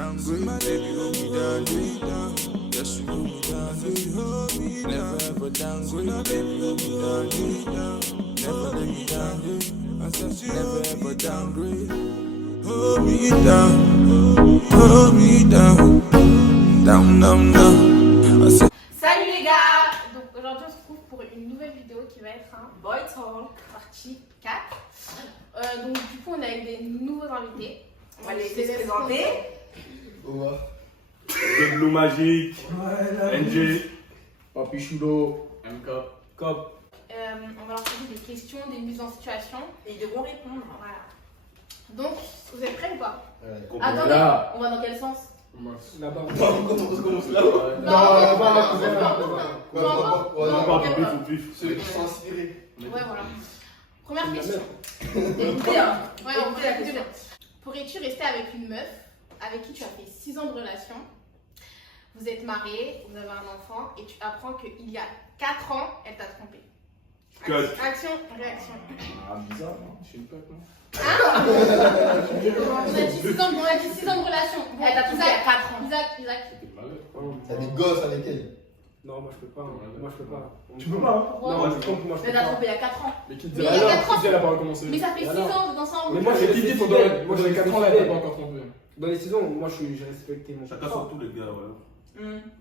downgrade. Baby, hold me down, yes, you hold me down, never ever downgrade. Baby, hold me down, never let me down, never ever downgrade. Hold me down, down, down, down. Salut les gars! Donc aujourd'hui on se retrouve pour une nouvelle vidéo qui va être un Boy Talk partie 4. Donc du coup on a eu des nouveaux invités. On va les présenter. The Blue Magic, NJ, Papi Chudo, MK, Cop. On va leur poser des questions, des mises en situation et ils devront répondre. Voilà. Donc vous êtes prêts ou pas? Attendez, Là. on va dans quel sens? Là-bas. On commence là. Ceux qui sont inspirés. Ouais, voilà. Première question. Ouais, on va la question. Pourrais-tu rester avec une meuf avec qui tu as fait 6 ans de relation? Vous êtes mariés, vous avez un enfant et tu apprends qu'il y a 4 ans, elle t'a trompé. Action, réaction. Ah, bizarre, non? Je suis une pote, non? On a dit 6 ans de relation. Elle t'a trompé il y a 4 ans. Isaac. C'était malade. T'as des gosses avec elle? Non, moi je peux pas. Moi je peux pas. Tu peux pas? Non, moi je peux Mais elle t'a trompé il y a 4 ans. Mais qui Mais dit il y a alors? 4 ans. Qui dit elle a pas recommencé? Mais ça fait 6 ans d'ensemble. Mais moi j'ai dit pendant les 4 ans là, elle a pas encore trompé. Dans les 6 ans, moi j'ai respecté mon Chacun contrat. son tour, les gars, ouais.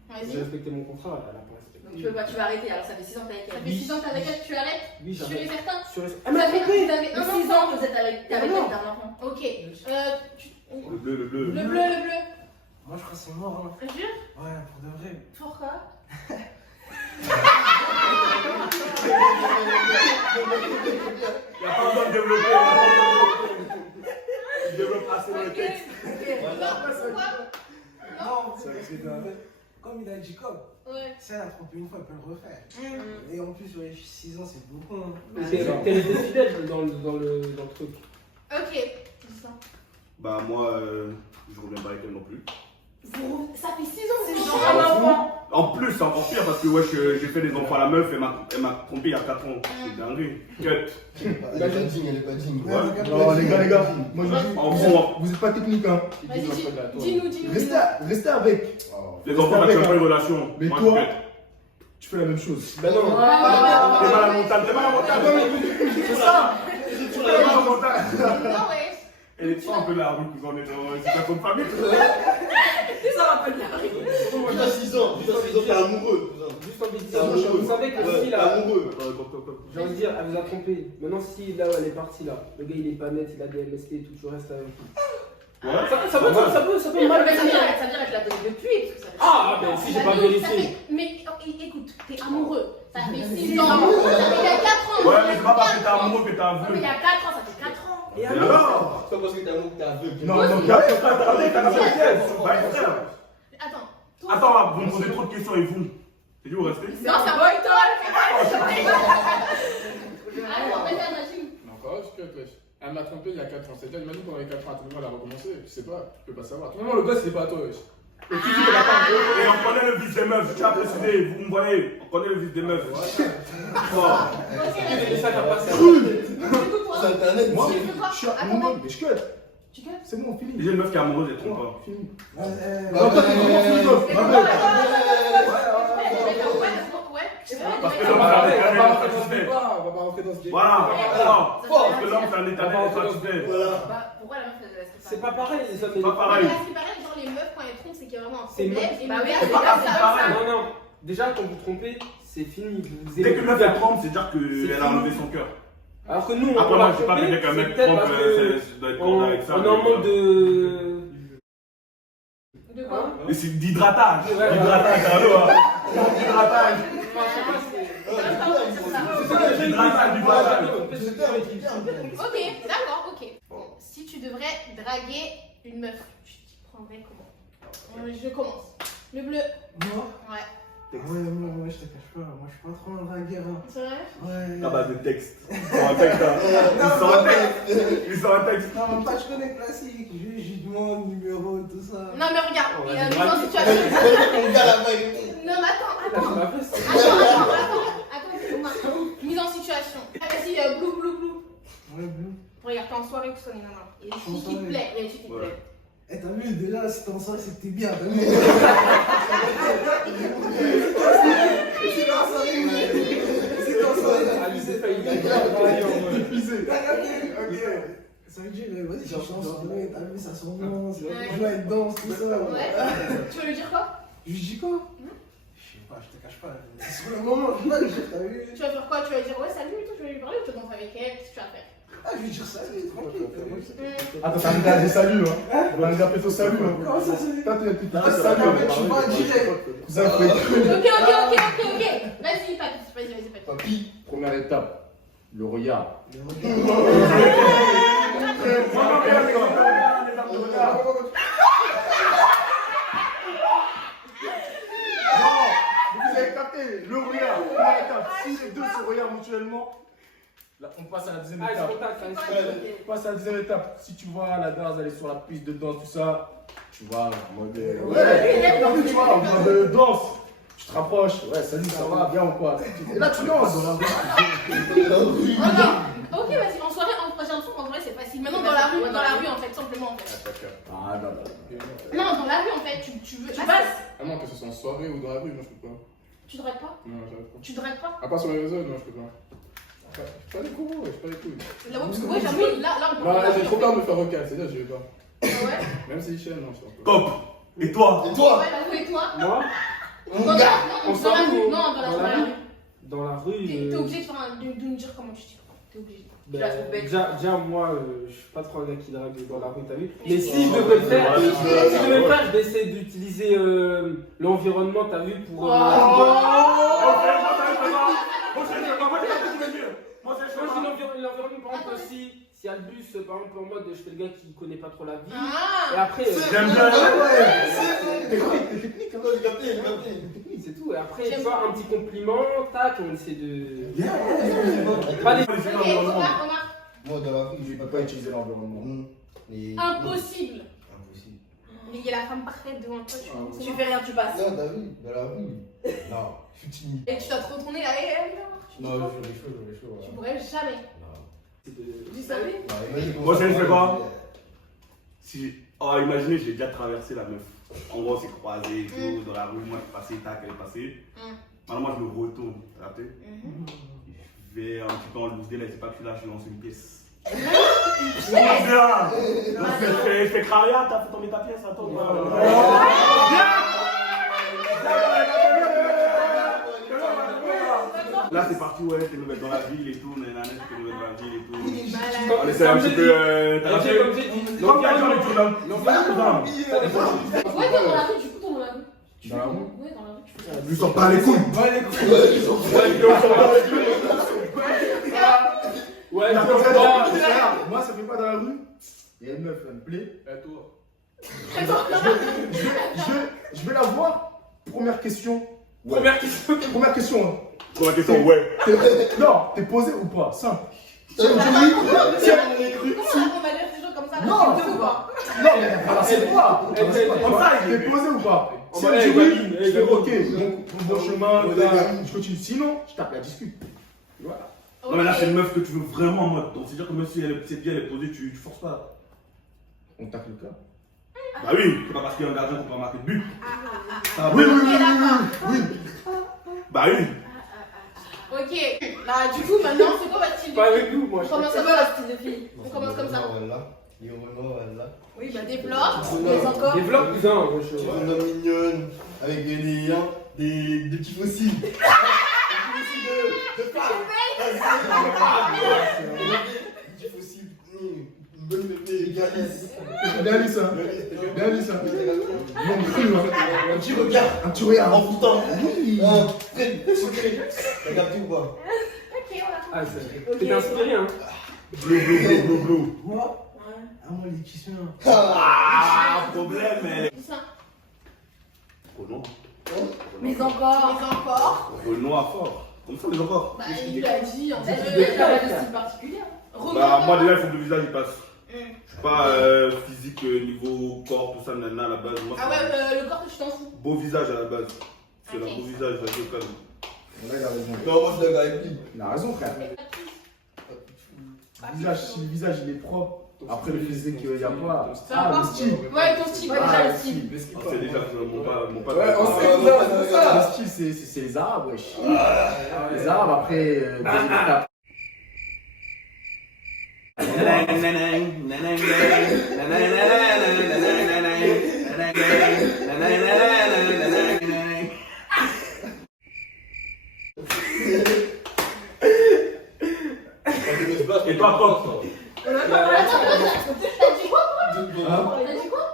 Vas-y. J'ai respecté mon contrat, elle a pas respecté. Donc tu veux pas, tu vas arrêter. Alors ça fait 6 ans que t'es avec elle. Ça fait 6 ans que t'es avec elle, tu arrêtes? Oui, Je suis certain. Elle m'a trompé. Vous avez 1 an, 6 ans que vous êtes avec elle, t'as un enfant. Ok. Le bleu, le bleu. Le bleu. Moi je crois que c'est mort. Hein. Jure? Ouais, pour de vrai. Pourquoi? Il n'y a pas besoin de développer. Il développe assez dans le texte. Non, c'est parce que comme il a dit comme, Ouais. si elle a trompé une fois, elle peut le refaire. Et en plus, ouais, 6 ans, c'est beaucoup. Hein. T'es resté fidèle dans le truc. Ok. Bah, moi, je reviens pas avec elle non plus. Ça fait 6 ans que vous Ah, êtes ensemble. En plus, c'est encore pire parce que ouais, j'ai fait des enfants à la meuf, elle m'a trompé il y a 4 ans. C'est dingue. Cut. Elle est pas digne, elle est pas digne. Ouais. Non, les gars, moi je dis, En gros, vous êtes pas technique, hein. Vas-y, dis-nous. Restez avec. les enfants n'ont pas une relation. Mais Moi, toi, je cut. tu fais la même chose. Ben non. T'es mal à la montagne, t'es mal à la montagne. C'est ça. T'es mal à la montagne. Non, ouais. Et les petits un peu la rue, vous en êtes dans une situation de famille. C'est ça un peu de la rue. Moi j'ai 6 ans, t'es amoureux. Juste envie de C'est dire, amoureux. vous savez que si là, amoureux. j'ai envie de dire, elle vous a trompé. Maintenant, si là où elle est partie là, le gars il est pas net, il a des MST et tout, tu restes avec lui. Ouais. Ça peut mal Mais ça veut finir. dire qu'elle te connaît depuis. Ah, ben si j'ai pas vérifié. Mais écoute, t'es amoureux. Ça fait 6 ans. Ça fait il y a 4 ans. Ouais, mais c'est pas parce que t'es amoureux que t'es Mais il aveugle. y a 4 ans, ça fait 4 ans. Et Et alors? C'est pas parce que t'es amoureux que t'es aveugle. Non, T'as la pièce. Attends. Attends, là, vous me posez trop de questions et vous? C'est dit vous restez? Non, c'est un boy talk. Allez, on va faire la gym. Non, encore, je peux être. Elle m'a trompé il y a 4 ans. C'est-à-dire, imagine qu'on avait 4 ans, à tout moment, elle a recommencé. Je sais pas, tu peux pas savoir. À tout moment, le gosse, c'était pas à toi, wesh. Et tu dis qu'elle a pas. Et on connaît le vice des meufs, je tiens à préciser, vous me voyez, on connaît le vice des meufs. Et ça t'a passé. Sur internet, Moi, Tu fais quoi? je suis amoureux, mais je cut. Tu cut? C'est bon, fini. J'ai une meuf qui est amoureuse, elle trompe pas. Fini. Ouais. Non, toi, t'es comment, philosophe? Ouais. Parce que On l'homme, va c'est un pas état rentrer dans ce d'être débat, on va pas rentrer dans ce débat. Voilà, parce que l'homme, c'est un état On va rentrer dans ce d'être Voilà. Pourquoi la meuf elle reste pas? C'est pas pareil, les hommes et les Pas femmes. pareil. C'est pareil, genre les meufs quand elles trompent, c'est qu'il y a vraiment un C'est problème. non. Et bah oui, C'est pas grave, c'est pareil. Non, non. Déjà, quand vous trompez, c'est fini. Vous Dès qu'une meuf elle trompe, c'est dire qu'elle a enlevé son cœur. Alors que nous, Après, on moi, va je sais pas tromper, dire qu'un c'est mec peut-être trompe, parce que ça doit être on avec ça. est en mode de. De quoi? Mais c'est d'hydratage. Ouais. D'hydratage, allô. D'hydratage. D'hydratage. Ok, d'accord, ok. Bon, si tu devrais draguer une meuf, tu t'y prendrais comment? Je commence. Le bleu. Moi? Ouais. Ouais, je te cache pas, moi je suis pas trop un dragueur. C'est vrai? Ouais. Ah bah, de texte. Il sort un texte, hein. Il sort un texte. Non, mais pas je connais classique, j'ai demande numéro, tout ça. Non, mais regarde, Oh, mise vas-y, en drague. situation. Mon gars là-bas, il Non, mais attends. Omar. Mise en situation. Ah, vas-y, blue. Ouais, bleu. Regarde, t'es en soirée, tout ça, non. Et une fille qui te plaît, il y a une fille qui te Ouais. plaît. Eh, t'as vu, déjà, si t'es en soirée, c'est que t'es bien. T'as vu? Si t'es en soirée, Ah, lui, c'est failli. ça veut dire, vas-y, je chante, t'as vu, ça s'ambiance, joie, elle danse, tout ça. Ouais. Tu veux lui dire quoi? Je lui dis quoi? Je sais pas, je te cache pas. C'est sur le moment, je vais lui dire, t'as vu? Tu vas faire quoi? Tu vas lui dire ouais, salut et tout, tu vas lui parler ou tu vas danser avec elle? Qu'est-ce que tu vas faire? Ah, je vais lui dire salut, tranquille, t'as vu? Attends, t'as un gars des saluts, hein. On a un gars plutôt salut, hein. Comment ça, c'est? Toi, t'es Ah, ça m'appelle, tu vois, direct. Cousin, faut être cru. Ok. Vas-y, Papy. Papy, première étape, le regard. Vous avez capté, le regard, première étape. Si les deux se regardent mutuellement, là, on passe à la deuxième Ah, étape. c'est contact, hein, On passe à la deuxième étape. Si tu vois la danse, elle est sur la piste de danse, tout ça, tu vois, en mode. Ouais, tu vois, en mode danse. Tu te rapproches, ouais, salut, ça va, bien ou quoi? Et là, tu danses. Ok, vas-y, en soirée, j'ai l'impression qu'en vrai c'est facile. Maintenant dans la rue en fait, simplement en fait. Ah, non. Non, dans la rue en fait, tu veux. Tu passes. Ah non, que ce soit en soirée ou dans la rue, moi je peux pas. Tu dragues pas? Non, j'arrête pas. Tu dragues pas? À part sur les réseaux, non, je peux pas. Je suis pas des coups, je suis pas des couilles. Là, parce que ouais, j'avoue, là on Non, là, j'ai trop peur de me faire recal, c'est là, je vais pas. Ah ouais? Même si je non, je suis pas. Top. Et toi? Et toi? Ouais, la rue et toi? Moi, Non, dans la rue. Non, dans la rue. dans la rue. T'es obligé de nous dire comment tu t'y prends. T'es obligé. Ben, Tu la trouves bête. déjà, moi, je suis pas trop un gars qui drague dans la rue, t'as vu. Mais si je devais le faire, je vais essayer d'utiliser l'environnement, t'as vu, pour. Moi, je dis l'environnement, par exemple, si y a le bus, par exemple, en mode, je fais le gars qui connaît pas trop la vie. Et Ah! après. J'aime bien. Technique, comment j'ai capté, j'ai capté. Technique, c'est tout. Et après, tu vois, un petit compliment, tac, on essaie de. Pas des. Ok, Omar. Moi, dans la rue, Je peux pas utiliser l'environnement. Impossible. Impossible. Mais il y a la femme parfaite devant toi, Tu fais rien, tu passes. Non, t'as vu, dans la rue. Non, je suis timide. Et tu dois te retourner là, et Non, je fais les choses. tu pourrais jamais. Tu savais? Moi, je fais quoi? Si, oh, imaginez, j'ai déjà traversé la meuf. En gros, on s'est croisés et tout, dans la rue, moi je suis passé, tac, elle est passée. Maintenant, moi je me retourne, t'as capté? Je vais un petit peu en loose là, c'est pas que je suis là, je lance une pièce. Donc je fais Kraria, t'as fait tomber ta pièce, attends. Là c'est parti, ouais, t'es me mettre dans la ville et tout, nanana, t'es me mettre dans la ville et tout. On essaie un petit peu. T'as fait Comme j'ai dit, comme t'as dit, on est tout là. Ouais, toi dans la rue, du coup, dans la rue. Dans la rue? Ouais, dans la rue, tu fais Lui sort pas les couilles. ouais, Moi, ça fait pas dans la rue. Il y a une meuf, elle me plaît. Et toi? Je vais la voir. Première question. Première question. Première question. Hein. Première question, ouais. Non, t'es posé ou pas? Simple. On a l'air toujours comme ça, Non. là, tu ou pas? Non, mais alors, c'est quoi? Elle- Comme ça, t'es posé ou pas? Si elle dit oui, je fais ok. Bon chemin, je continue. Sinon, je tape la discute. Voilà. Non, mais là, c'est une meuf que tu veux vraiment en mode. Donc, c'est-à-dire que même si c'est bien, elle est posée, tu forces pas. On tape le cas. Bah oui, c'est pas parce qu'il y a un gardien qu'on peut marquer de but. Oui. Bah oui. Ok, là, du coup, maintenant, c'est quoi votre style de Pas fille? avec nous, moi. On commence comme ça, style de fille. On commence comme ça. Les Renoir, elle là. Oui, bah, des plans, des encore. Développe, cousin. Une Renoir mignonne, avec des petits fossiles. Des petits fossiles. Une bonne bébé, Galice. Bien dit ça. Bien dit ça. Bon, cru, hein. Un petit regard. Un petit regard. En foutant. Oui. Très secret. T'as capté ou pas? Ok, voilà. Ah, t'es inspiré, hein. Bleu. Moi? Ah, moi, les questions. Ah, problème, mais. Dis ça. Renaud. Mais encore. Renaud à fort. Comme ça, les encore. Bah, il a dit, en fait. il n'y a pas de style particulier. Bah, moi, déjà, il faut que le visage il passe. Je suis pas physique niveau corps, tout ça, nana à la base. Moi, Ah ouais, le corps, tu t'en fous. beau visage à la base. C'est Ok. un beau visage, là, je calme. Là, il a raison. Non, moi je suis d'accord avec lui. Il a raison, frère. Le visage, si le visage il est propre, Après le physique, il n'y a pas. C'est un style. Ouais, ton style, ouais, déjà le style. On sait déjà que mon pas. Ouais, on sait que ça. Le style, c'est les Arabes, wesh. Les Arabes, après. Et toi, Pop? T'as dit quoi? T'as dit quoi?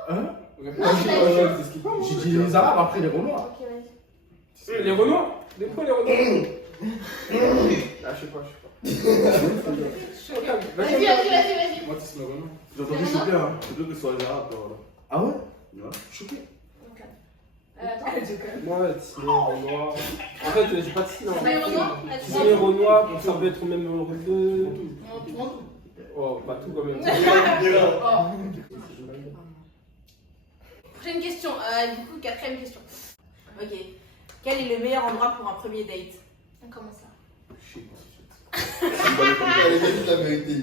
J'ai dit les Arabes, après les Renois. Ok, vas-y. Les Renois? Des fois les Renois? Ah, je sais pas. Vas-y. Moi, c'est le Renault. J'ai entendu choquer, hein. C'est deux que ce soit les Arabes, toi. Ah ouais? Ouais. Choqué. Attends. Moi, Disney, Renoir. En fait, j'ai pas de style. Disney, Renoir? Disney, Renoir, donc ça peut être même rôle de. On Oh, pas tout quand même. Prochaine question. Du coup, quatrième question. Ok. Quel est le meilleur endroit pour un premier date? Comment ça? Allez, dis la vérité.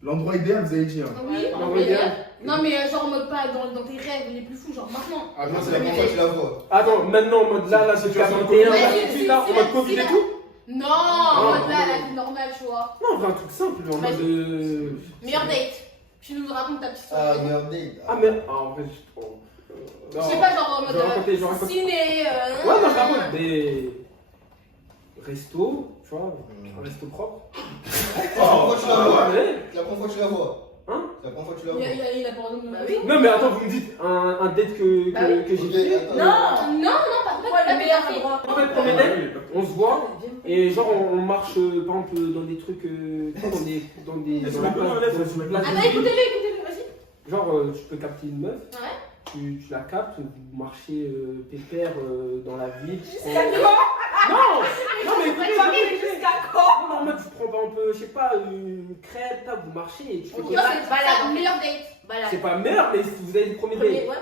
L'endroit idéal, vous avez dit. Hein. Oui, Non, mais non, mais genre en mode pas dans tes rêves les plus fous, genre maintenant. Ah non, c'est la première fois que tu la vois. Attends, maintenant en mode là, c'est 41, là, tout de suite, là, en mode Covid et tout? Non, en mode là, la vie normale, tu vois. Non, on veut un truc simple, en mode. Meilleur date. Tu nous racontes ta petite Ah, histoire. merde. Ah, mais. Ah, en vrai, Je sais pas, genre en Je vais raconter, mode ciné. Ouais, non, je raconte des. Restos, tu vois, un resto propre. C'est la première fois que tu la vois. Ouais. C'est la première fois que tu la vois. Hein? C'est la première fois que tu la vois. Il a pas raison de me oui. Non, mais attends, vous me dites un date que j'ai fait. Ok, attends. Non, par contre, le meilleur endroit. En fait, premier date, on se voit et genre on marche par exemple dans des trucs dans la place. Attends, écoutez-le, vas-y. Genre tu peux capter une meuf, Ouais. tu la captes, vous marchez pépère dans la ville. Non mais écoutez, non, en mode tu prends par exemple, je sais pas, une crêpe, vous marchez et tu fais Ok, quoi? c'est le meilleur date. C'est pas meilleur, mais si vous avez le premier date. Moi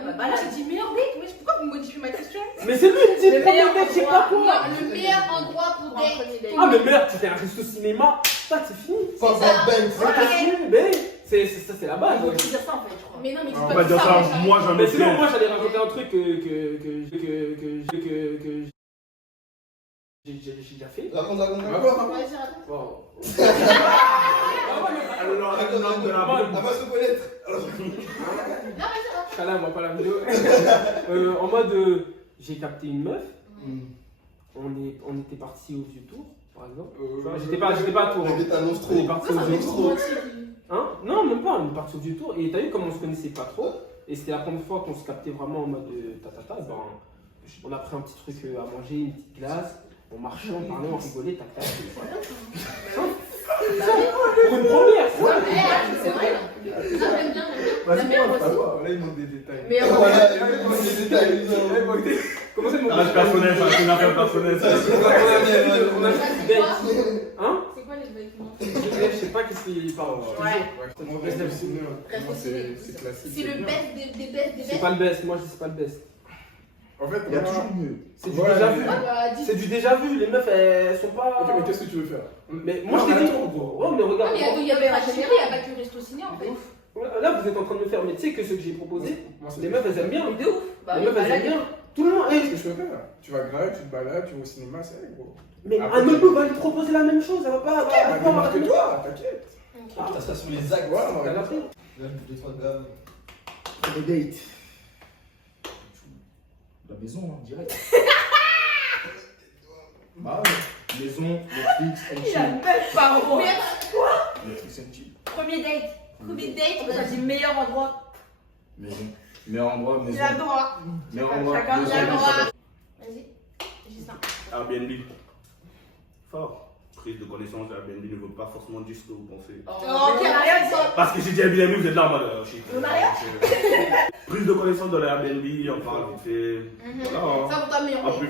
j'ai dit meilleur date, mais pourquoi vous modifiez ma question? Mais c'est lui qui dit le premier date, je sais pas quoi. Non, le meilleur endroit pour date. Ah mais merde, tu fais un resto cinéma, ça c'est fini. Pas ça. Ben. Mais ça c'est la base. Il faut dire ça en fait, je crois. Mais non, mais On dis va pas dire ça. ça, moi j'en ai Mais sinon, fait. moi j'allais raconter un truc que j'ai déjà fait. Raconte. Vas-y, raconte. Bon. Alors, Elle va se connaître. Non, vas-y, raconte. Là, on voit pas la vidéo. En mode, j'ai capté une meuf. On était parti au Vieux Tour, par exemple. J'étais pas à Tours. Mais t'annonces trop. On est parti au Vieux Tour. Toi, Hein? Non, même pas, on est parti au Vieux Tour. Et t'as vu comme on se connaissait pas trop. Et c'était la première fois qu'on se captait vraiment en mode tatata. Ben, on a pris un petit truc à manger, une petite glace. On marchait, on parlait, on rigolait, tac tac. Pour une première, c'est vrai. Non, j'aime bien. Vas-y, meilleure moi, aussi. là, il manque des détails. Mais Voilà, il manque des détails. comment c'est mon Ça reste personnel, ça reste une affaire personnelle. On a fait C'est du quoi? date. Hein? C'est quoi les vêtements? Je sais pas qu'est-ce qu'il parle. Ouais. Mon reste cinéma. C'est classique. C'est le best des best des C'est best. pas le best, moi je dis c'est pas le best. En fait, Il y a toujours mieux. C'est du Ouais, déjà mais- vu. Dis. C'est du déjà vu, les meufs elles sont pas. Ok, mais qu'est-ce que tu veux faire? Mais moi je t'ai dit. Ouais, mais Ah, regarde. mais il y a des rachériés, il n'y a pas que le resto ciné en fait. Là vous êtes en train de me faire, mais tu sais que ce que j'ai proposé, Moi, c'est les meufs elles aiment bien. de ouf. Bah, Les meufs elles aiment bien. Tout le monde. Qu'est-ce que je peux faire? Tu vas gratter, tu te balades, tu vas au cinéma, c'est gros. Mais Après, un autre va lui proposer la même chose, elle va pas. Bah, démarque-toi, t'inquiète. Ça sera sur les actes. Ouais, on Elle va a pris. Là, 2-3 grammes. Les dates. La maison, hein, direct. Bah ouais. Maison, Netflix, Il a chill. même pas au Netflix and chill. Premier date. Premier date, On a dit meilleur endroit. Maison. Meilleur endroit, il maison. a le droit. Meilleur endroit, Chacun maison. Il a le droit. Vas-y, j'ai ça. Airbnb. Fort. Prise de connaissance de Airbnb ne veut pas forcément dire ce que vous pensez. Ok, rien de ça. Parce que si j'ai Airbnb, vous êtes là en mode shit. Le mariage. Prise de connaissance de l'Airbnb, on parle vite fait. Voilà. hein. Ça pour toi, meilleur En date. plus,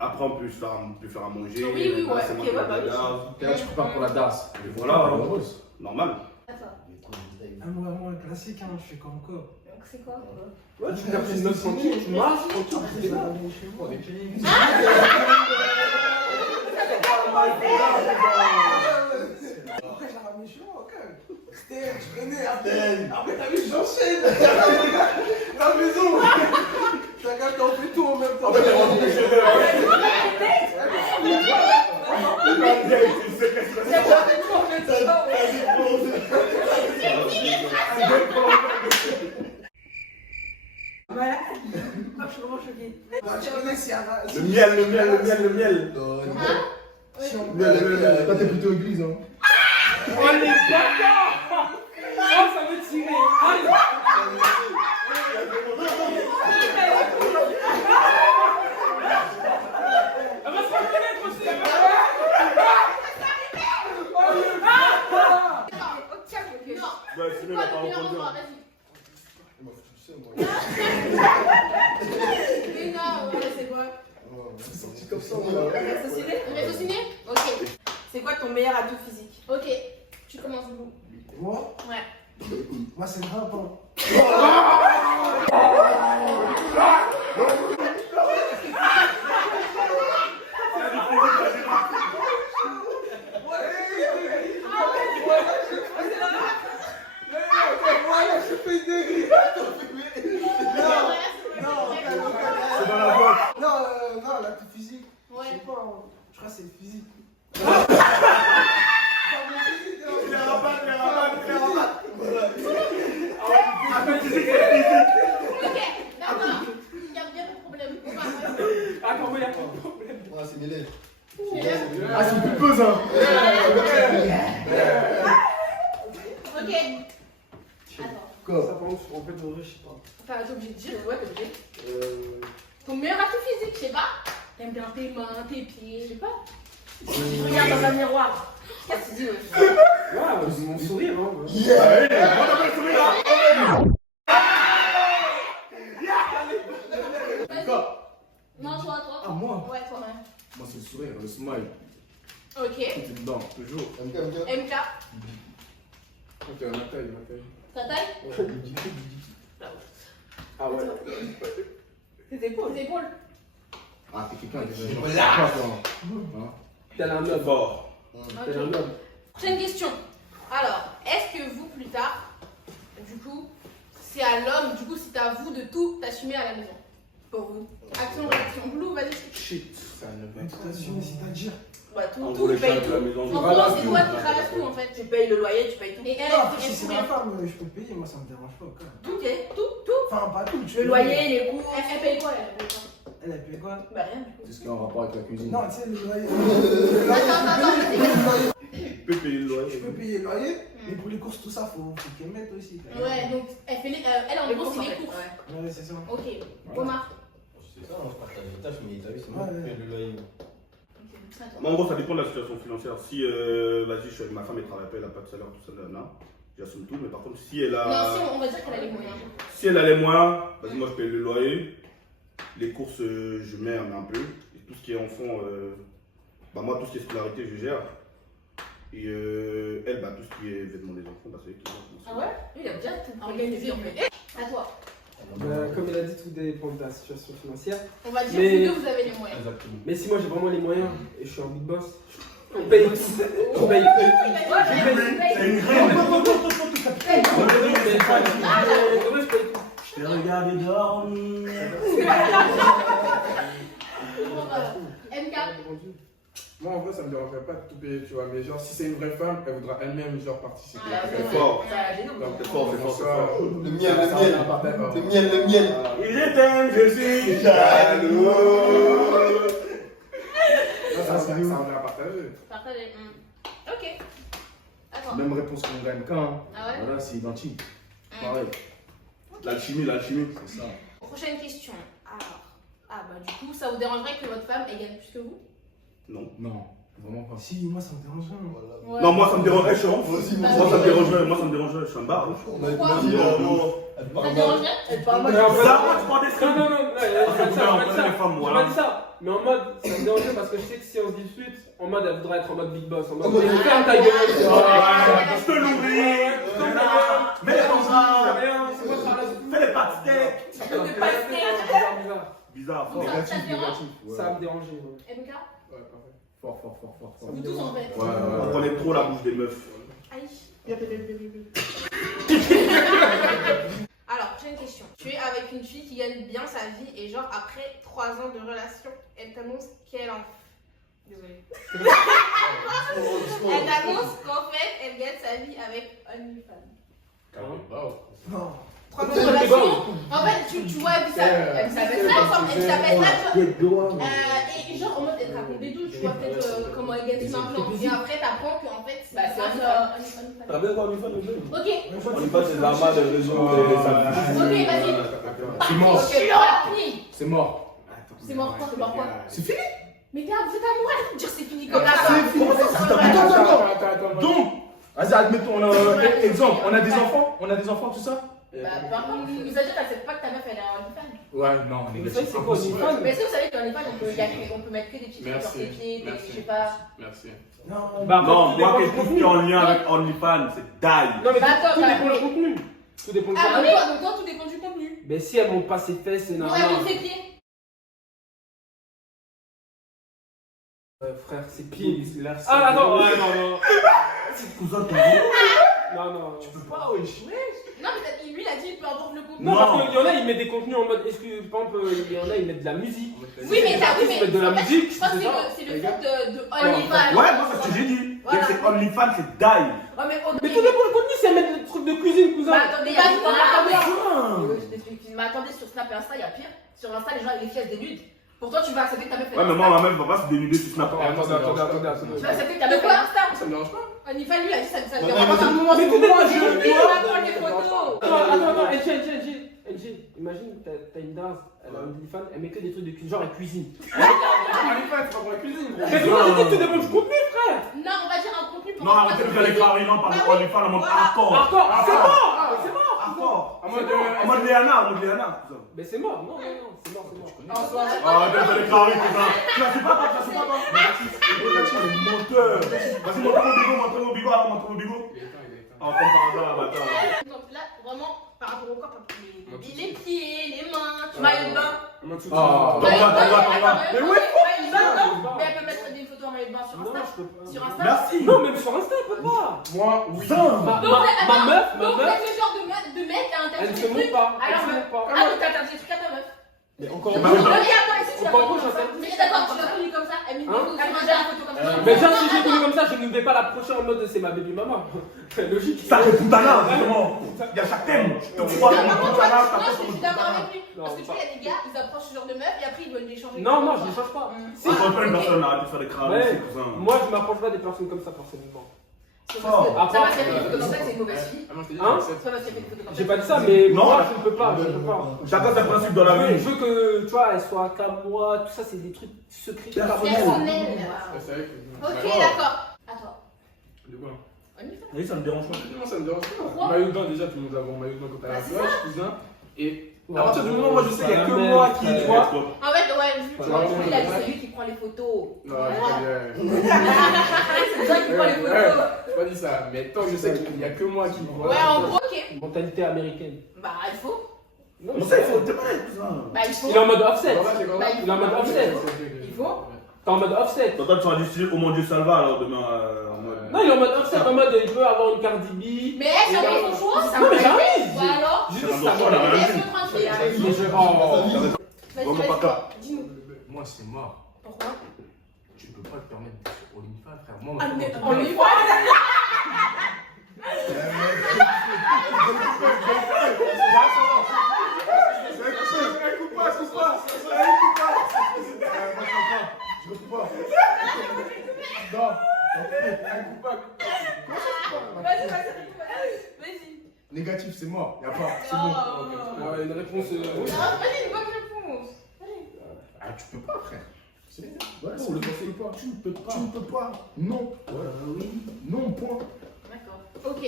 après, on peut faire à manger. Oui, oui, ouais. C'est moi Ok, qui ouais, ai bah la oui. gare. Et là, tu prépares pour la DAS. Et voilà, hein. heureuse. Normal. Ah, moi, un classique, hein, je fais comme quoi. Donc c'est quoi? Ouais, tu captes une meuf tranquille, tu marches, tranquille, tu fais ça. Après, je la ramène chez moi, ok. Steph, tu connais, après Steph. t'as vu, j'enchaîne. La maison. T'as capté, on fait tout en même temps. En fait, elle rentre chez elle. C'est quoi cette chose de ça, Voilà. Ah, je suis vraiment choquée. Bah, tu connais Ciara. Le miel, le miel, le miel, le miel. Si on Toi, t'es plutôt église, hein. Oh les bâtards! Oh, ça veut tirer! Aïe! Elle va se faire connaître aussi! Elle va se Non. Bah, sinon, Quoi elle va pas le meilleur répondre. endroit? Vas-y. Moi, tu sais, moi. Mais non, ouais, c'est quoi? C'est sorti comme ça, moi. Réseau ciné. Réseau ciné? Ok. C'est quoi ton meilleur atout physique? Ok. Tu commences vous. Moi, Ouais. moi c'est le rap. Hein. C'est dans la boîte. Non, la tout physique. Je Ouais. sais pas, hein. Je crois que c'est le physique. Les rabattes, les rabattes, les rabattes. Après, tu sais qu'elle est physique. Ok, d'accord. Il y a bien de problème. On va. Attends, mais y'a pas de problème. Ah, c'est mêlé. Ah, c'est une pulpeuse, hein. Ok. Attends. Quoi? Ça, par contre, en fait, je sais pas. Enfin, t'es obligé de dire. Ouais, t'es obligé. Ton meilleur atout physique, je sais pas. T'aimes bien tes mains, tes pieds, je sais pas. Regarde dans un miroir. Qu'est-ce que tu dis, ouais? Ouais, mon sourire, hein. Non, toi. Ah, moi? Ouais, toi. Moi, c'est le sourire, le smile. Ok. Tout est dedans, toujours. MK. Ok, ma taille, ma taille. Ta taille? Ah ouais. Tes épaules. Tes épaules. Ah, t'es quelqu'un déjà. Tel un C'est homme. fort. Tel un homme. Prochaine question. Alors, est-ce que vous, plus tard, du coup, c'est à l'homme, du coup, c'est à vous de tout assumer à la maison? Pour vous. Action, réaction. Blue, vas-y. Shit, ça ne va Tout assumer, c'est-à-dire. Bah, En tout, gros, tu les payes charges de la tout. maison. En gros, c'est toi qui traverses tout, en fait. Tu payes le loyer, tu payes tout. Et elle, Non, après, si elle, c'est ma femme, je peux le payer, moi ça me dérange pas. Quoi. Tout, tout. Enfin, pas tout. tu Le peux loyer, payer. les cours. elle paye quoi, elle paye quoi? Elle a payé quoi? Bah, rien du coup. C'est ce qui est en rapport avec la cuisine. Non, tu sais, le loyer. Attends, Tu peux payer le Je loyer. peux payer le loyer, mais pour les courses, tout ça, faut qu'elle mette aussi. Ouais, donc elle fait elle en Les gros courses, c'est en les fait, courses. ouais. Ouais, c'est ça. Ok. Omar. C'est ça, on se partage les tâches, mais t'as vu, c'est moi Ouais, qui ouais. paye le loyer. Ok, attends. Moi, en gros, ça dépend de la situation financière. Si, vas-y, je suis avec ma femme, elle travaille pas, elle a pas de salaire, tout ça, là, j'assume tout. Mais par contre, si elle Non, si a, on va dire qu'elle a les moyens. si elle a les moyens, vas-y, moi, je paye le loyer. Les courses, je mets un peu. Et tout ce qui est enfant, bah, moi, tout ce qui est scolarité, je gère. Et elle, bah, tout ce qui est vêtements des enfants, bah, c'est elle qui gère. Ah ouais? Lui, il a bien tout Organisé organisé en en fait. fait. À toi. Comme il a dit, tout dépend de la situation financière. On va dire Mais- que vous deux vous avez les moyens. Exactement. Mais si moi j'ai vraiment les moyens et je suis un big boss, on paye aussi. On paye. Ouais, C'est une reine. Je paye tout. Je t'ai regardé dormir. MK. Moi, en vrai, ça me dérangerait pas de tout payer, tu vois. Mais genre, si c'est une vraie femme, elle voudra elle-même, genre, participer. Ah, C'est fort. Bah, j'ai non. Donc, C'est fort, c'est fort, c'est fort. Le miel, le miel. Le miel, le miel. Et je t'aime, je suis jaloux. Ça, on est à partager. Partagez. Ok. Attends. Même réponse qu'on gagne quand. Ah ouais? Voilà, c'est identique. Pareil. L'alchimie, l'alchimie. C'est ça. Prochaine question. Alors. Ah bah du coup, ça vous dérangerait que votre femme elle gagne plus que vous? Non. Non, vraiment pas. Si, moi ça me dérange rien. Ouais. Non, moi ça me dérangerait, je suis en Moi aussi, Bah, Moi ça me dérangerait, je suis un bar. On m'a Pourquoi dit, bon, elle Ça parle te mal. dérangerait? Elle parle mal. Mais en fait- Ça, moi, tu prends des Non, trucs. non, non, non, j'ai pas dit ça, j'ai pas dit ça. les femmes, J'ai voilà. pas dit ça. Mais en mode, ça me dérangeait parce que je sais que si on se dispute, en mode, elle voudra être en mode big boss. En mode, Ouais. ferme ta gueule. Je te l'oublie. Mets les bras. C'est moi, ça reste. Fais les pâtes steak. Bizarre, fort. Ça Négatif, te dérange? négatif. Ouais. Ça me dérangeait. Ouais. MK? Ouais, parfait. Fort, fort, fort, fort, fort. Vous tous en fait. Ouais, ouais, On connaît trop la bouche des meufs. Aïe. Alors, j'ai une question. Tu es avec une fille qui gagne bien sa vie et genre après 3 ans de relation, elle t'annonce qu'elle en... Désolée. Elle t'annonce qu'en fait, elle gagne sa vie avec OnlyFans. Non. 3 ans de relation. En fait, tu vois, elle s'appelle ensemble, elle s'appelle là. Et genre, en mode, elle te raconte des doutes, tu vois peut-être comment elle gagne son argent. Et après, t'apprends qu'en fait, c'est OnlyFans. T'as bien quoi, OnlyFans? Ok. OnlyFans, c'est la main des réseaux et des samedis. Ok, vas-y. C'est mort. C'est mort. C'est mort quoi? C'est mort quoi? C'est fini. Mais vous êtes amoureux, elle va dire c'est fini comme ça. C'est fini. Attends. Donc, vas-y, admettons, exemple, on a des enfants, tout ça. Bah, par contre, il s'agit d'accepter pas que ta meuf elle est en OnlyFans. Ouais, non, Mais ça, c'est quoi OnlyFans? Mais est-ce que vous savez qu'en OnlyFans on peut mettre que des petits trucs sur tes pieds, des je sais pas. Merci. Non, Bah, Non, tout moi, dépend du quelque chose qui contenu. est en lien avec OnlyFans, c'est die. Non, mais Bah, attends, tout dépend mais- du contenu. Tout dépend du Ah contenu. oui, donc toi, tout dépend du contenu. Mais si elle monte pas ses fesses, c'est Ouais, normal. mais ses pieds. Frère, ses pieds. Là, Ah, attends, ouais, non. c'est cousin ton gros. Non. tu peux pas, wesh. Non, mais lui, il a dit peu importe le contenu. Non, Non. parce qu'il y en a, ils mettent des contenus en mode. Est-ce que, par exemple, il y en a, ils mettent de la musique. Oui, mais t'as Ils mettent de la musique, je pense que c'est ça. c'est le fait de OnlyFans. Ouais, moi, c'est ce que j'ai dit. Voilà. C'est OnlyFans, c'est die. Ouais, mais ok. Mais tout dépend du contenu, si elle met des trucs de cuisine, cousin. Bah, attendez, il y a des Putain. Mais attendez, sur Snap et Insta, il y a pire. Sur Insta, les gens ils les fièvent des nudes. Pourtant, tu vas accepter que ta meuf elle Ouais, mais moi, ma meuf va pas se dénuder sur Snap. Attendez. Tu vas accepter que ta meuf De elle quoi? est Insta. Ça me dérange pas. OnlyFans, lui, il a dit ça Ouais, lui rend mais un moment. Mais tout dépend du Il contenu. va prendre les photos. Attends, NG, imagine, t'as une danse, elle a un OnlyFans, elle met que des trucs de cuisine, genre elle cuisine. OnlyFans, c'est pas pour la cuisine, gros. Mais comment tu dis que tout dépend du contenu, frère? Non, on va dire un contenu pour. Non, arrêtez de faire les clarinants par rapport à OnlyFans en mode hardcore. Hardcore, c'est mort! C'est mort! Hardcore. En mode. En mode Léana, cousin. Mais c'est mort, non, c'est mort. Arrêtez de faire les clarinants, cousin. Tu la sais pas, tu la sais pas. Négatif, le menteur. Vas-y, montre mon bigot, alors montre mon bigot. Oh, comme par hasard, bâtard. Donc là, vraiment, par rapport au corps, les pieds, les mains, tu vois. Maillot de bain. T'en vas. Mais oui. Maillot de bain, non. Mais elle peut mettre des photos en maillot de bain sur Non, Insta. je peux pas. Sur Insta. Merci. Non, même sur Insta, elle peut pas. Moi, oui. Ma meuf, Donc, c'est le genre de mec à elle interdire se des montre trucs. pas. Elle Alors, se montre pas. Ah, donc t'interdis des trucs à ta meuf. Mais encore C'est une pas fois. vrai. Regarde, ici, tu l'as Encore connu une fois, comme ça. j'entends. Mais d'accord, tu l'as connu comme ça. Elle met une Hein? photo, elle met déjà une photo comme ça. Mais déjà, si j'ai connu comme ça, je ne vais pas l'approcher en mode c'est ma baby maman. C'est logique. Ça fait Poutana, vraiment. Il y a chaque thème. Je te crois dans Non, Poutana, non, ça fait je suis d'accord avec lui. Non, Parce que tu vois, il y a des gars, ils approchent ce genre de meuf et après ils veulent les changer. Non, je ne change pas. Si. C'est pas une personne à arrêter de faire des crânes, Ouais. c'est cousin. Moi, je m'approche pas des personnes comme ça, personnellement. C'est parce que Ah, ça va, si elle fait des photos comme ça, c'est une mauvaise fille. Ah, moi, je t'ai dit, Hein? c'est Ça va, si elle fait des photos comme ça. J'ai pas dit ça, mais Non. moi, je ne peux pas. Je peux pas. Chacun ses principes dans la Je vie. veux que, tu vois, elle soit comme moi, tout ça, c'est des trucs secrets. Personnel. Personnel. C'est vrai que. Ok, d'accord. À toi. De quoi? OnlyFans. Oui, ça me dérange pas. Non, ça me dérange pas. Pourquoi? Maillot de bain, déjà, tout le monde a un maillot de bain quand t'as la Bah, c'est plage, cousin. Et Ouais. à partir du moment où moi je sais qu'il y a que Ouais, moi qui ouais. vois. En fait, ouais, Tu vois, il a dit c'est lui qui prend les photos. Non, C'est toi qui prends les j'ai photos. pas dit ça, mais tant que je sais qu'il n'y a que moi qui vois. Ouais, en gros, ok. Mentalité américaine. Bah, il faut. Non, On sait, il faut demain, cousin. Bah, il faut. Il est en mode offset. Bah, Il est en mode offset. Il faut. T'es en mode offset. Toi, tu vas dire, oh mon Dieu, ça va alors demain. En mode. Non, il est en mode offset. En mode, il peut avoir une Cardi B. Mais elle, ça fait son choix. Non, mais j'arrive. Bah alors. J'ai Ça dit va ça. dans le choix, là. Laisse-le tranquille. Mais je- oh. Vas-y, Vraiment pas vas-y. cas. Dis-nous. Moi, c'est mort. Pourquoi? Tu peux pas te permettre d'être sur OnlyFans, frère. Moi, Ah, mon mais compte- on lui voit. Je refuse pas. Non. Vas-y. Négatif, c'est mort. Y'a pas. C'est Non. bon. Ouais, une réponse. Vas-y, une bonne réponse. Ah, tu peux pas, frère. C'est ouais, On le conseille pas. Tu ne peux pas. Tu ne peux pas. Non. Oui. Non, point. D'accord. Ok.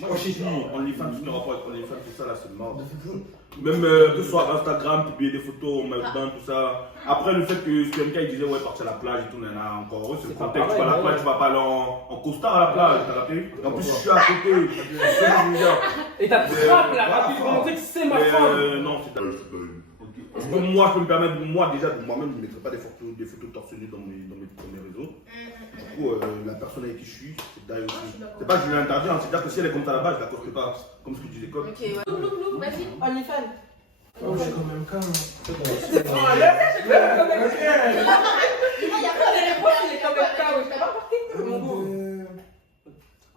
Moi, je dis, OnlyFans, tout le rapport avec OnlyFans, tout ça là, c'est mort. Même que ce soit Instagram, publier des photos, mettre dans tout ça. Après, le fait que quelqu'un il disait, ouais, partir à la plage et tout, nana, encore, c'est le pas contexte. Tu vas à la pareil, plage, tu vas pas aller en costard à la plage, t'as capté? En plus, je suis à côté. Et t'as frappe là, rapide pour montrer que c'est ma femme. Non, c'est parce que moi, je peux me permettre, moi déjà, moi-même, je ne mettrai pas des photos torse nu dans mes réseaux. Du coup, la personne avec qui je suis, c'est d'ailleurs aussi. C'est pas que je lui interdis, hein, c'est-à-dire que si elle est comme ça là-bas, je la coste pas. Comme ce que tu dis, comme. Ok, ouais. Loulou, vas-y, OnlyFans. Oh, je suis quand même calme. Il y a pas de réponse, il est quand même calme. Je t'ai pas porté.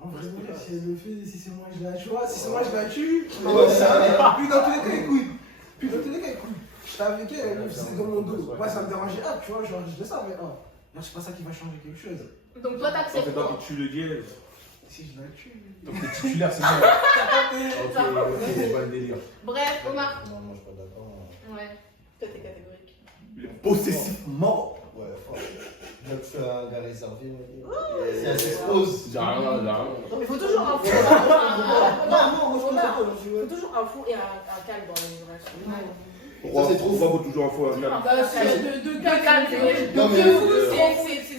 En vrai, si elle le fait, si c'est moi je la tue, si c'est moi je la tue. Ouais, ça Puis dans tous les cas, écoute. Puis dans tous les cas, écoute. J'étais avec elle, elle me faisait dans mon dos. Ouais, ça me dérangeait, tu vois, genre, je dis ça, mais là, c'est pas ça qui va changer quelque chose. Donc toi, t'acceptes. C'est toi qui tue le dieu. Si je la tue. Donc t'es titulaire, c'est bon. Ok, c'est pas le délire. Bref, Omar. Non, moi je suis pas d'accord. Ouais. Toi, t'es catégorique. Il est possessif mort. Ouais, fort. Donc je suis un gars réservé. Si elle s'expose. J'ai rien. Mais faut toujours un fou. Non, moi je comprends pas. Faut toujours un fou et un calme dans les relations. Pourquoi c'est trop fort toujours un faux un calme. De calme, c'est Non, mais-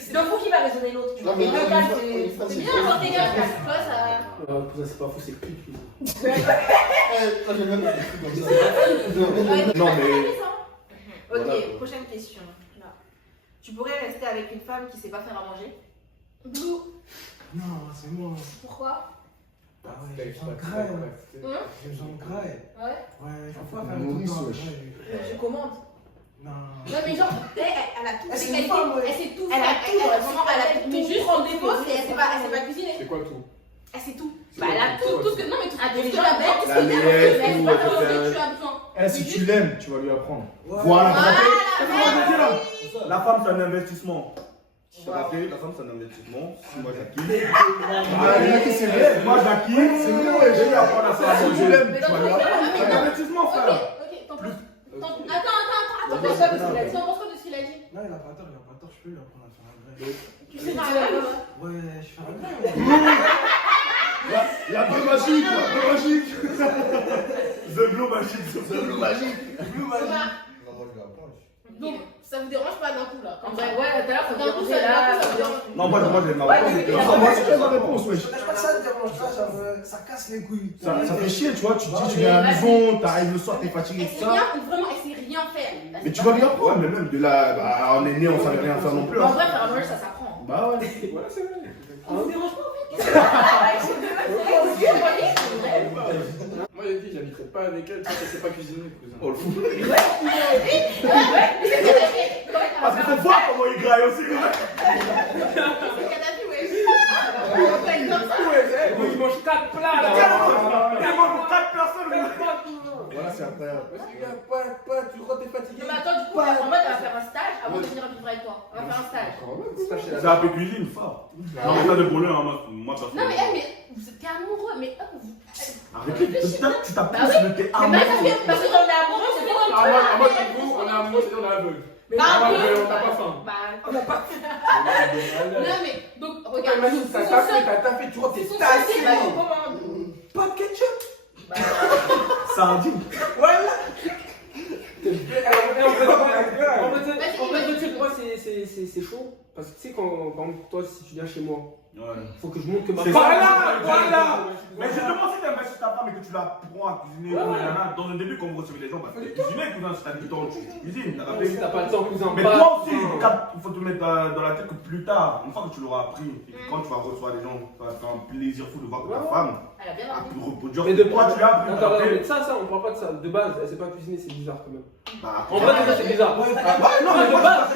C'est le fou qui va raisonner l'autre. Non, mais Le calme, C'est bien d'avoir des gars, toi, ça. Pour ça, c'est pas fou, c'est plus. J'ai même pas des trucs comme ça. Non, mais. Ok, Voilà. prochaine question. Là. Tu pourrais rester avec une femme qui sait pas faire à manger? Blue. Non, c'est moi. Pourquoi? Ah ouais, j'ai besoin de graille. J'ai besoin de graille. Ouais. Ouais, je peux pas faire Maurice, tout le temps. wesh. Je commande. Non. Non, mais genre, elle a tout. Elle sait Elle pas, ouais. sait tout. Elle a tout, Vraiment, elle a tout. mais juste prendre en des défaut, pauses et elle sait pas cuisiner. C'est quoi tout? Elle sait tout. C'est Bah, quoi elle a tout? tout ce que. Non, mais tout Ah, ce que déjà, tu as besoin. Tout ce la que liesse, tu as tout, besoin. etc. Tu as besoin. Eh, si tu l'aimes, tu vas lui apprendre. Ouais. Voilà, Voilà, la femme c'est un investissement. Tu vas rappeler, la femme c'est un investissement. Si moi je la quitte. Ah, il y en a qui c'est vrai. Moi je la quitte, c'est bon, et je vais lui apprendre à faire à Si tu manger. l'aimes, Mais tu dans vas tous lui les cas, apprendre. C'est un investissement, frère. Ok, t'en penses. Attends. Non, T'en penses quoi de ce qu'il a non, dit? T'en penses quoi de ce qu'il a dit? Non, il a pas tort, je peux lui apprendre à faire un graille. Tu sais pas grave. Ouais, je fais un graille. La bonne magique, la bonne magique. The Blue Magic, The Blue Magic. Omar, Non, moi je lui apprends. donc, ça vous dérange pas d'un coup là? En vrai, ouais, tout à l'heure, ça D'un coup, me ça dérangeait ça vous là. dérange. Non, moi j'ai ma Ouais, réponse. mais- Ah, moi, c'est la réponse, wesh. Je sais pas que ça te dérange pas, genre, ça casse les couilles. Ça fait chier, tu vois. Tu te dis, tu viens à la maison, t'arrives le soir, t'es fatigué, Elle tout sait ça. rien, vraiment, elle sait rien faire. Mais tu vas lui Ouais, apprendre. mais même de là, bah, on est né, on savait rien faire non plus. En hein. vrai, faire à manger, ça s'apprend. Bah ouais. Ouais, c'est vrai. Ça vous dérange pas en fait? Moi, j'ai dit, j'habiterais pas avec elle, parce qu'elle sait pas cuisiner, cousin. Oh le fou. Ouais, c'est Kadhafi. Parce qu'il faut voir comment il graille aussi. C'est Kadhafi, ouais. Il mange 4 plats là. Il mange 4 personnes. Voilà, c'est incroyable. Parce qu'il y a pas, tu crois que t'es fatigué. Non, mais attends, du coup, en mode, elle va faire un stage avant de venir vivre avec toi. On va faire un stage. C'est un peu cuisine, fort. Non, mais pas de bonheur, hein, moi Non, mais vous êtes amoureux, mais vous. Arrête, tu t'as Bah plus le thé Mais amoureux. parce que quand on est amoureux, c'est pas comme En mode, du coup, on est amoureux, c'est on est aveugle. Mais On est pas aveugle, un on n'a pas faim. Bah, on n'a pas. Non, mais donc, regarde. Imagine, t'as taffé, tu vois, t'es C'est tassé. la commande. Pas de ketchup. Sardine. En fait, tu sais pourquoi c'est chaud? Parce que tu sais, quand toi, si tu viens chez moi, Ouais. faut que je montre que ma C'est femme. voilà. Mais je te demande si t'investis ta femme et que tu l'apprends à cuisiner. Dans le début, quand vous recevez les gens, bah, cuisiner, cousin, si t'as du temps, tu cuisines. T'as rappelé. Si t'as pas le temps, cousin, Mais pas- toi aussi, il faut te mettre dans la tête que plus tard, une fois que tu l'auras appris, et que quand tu vas recevoir les gens, ça va faire un plaisir fou de voir que ta femme Elle a bien a appris. pu reproduire. Mais de toi, tu l'as appris. Attends, t'as mais appris. ça, on parle pas de ça. De base, elle sait pas cuisiner, c'est bizarre quand même. Bah, En vrai, c'est bizarre. non, mais mais de moi, base.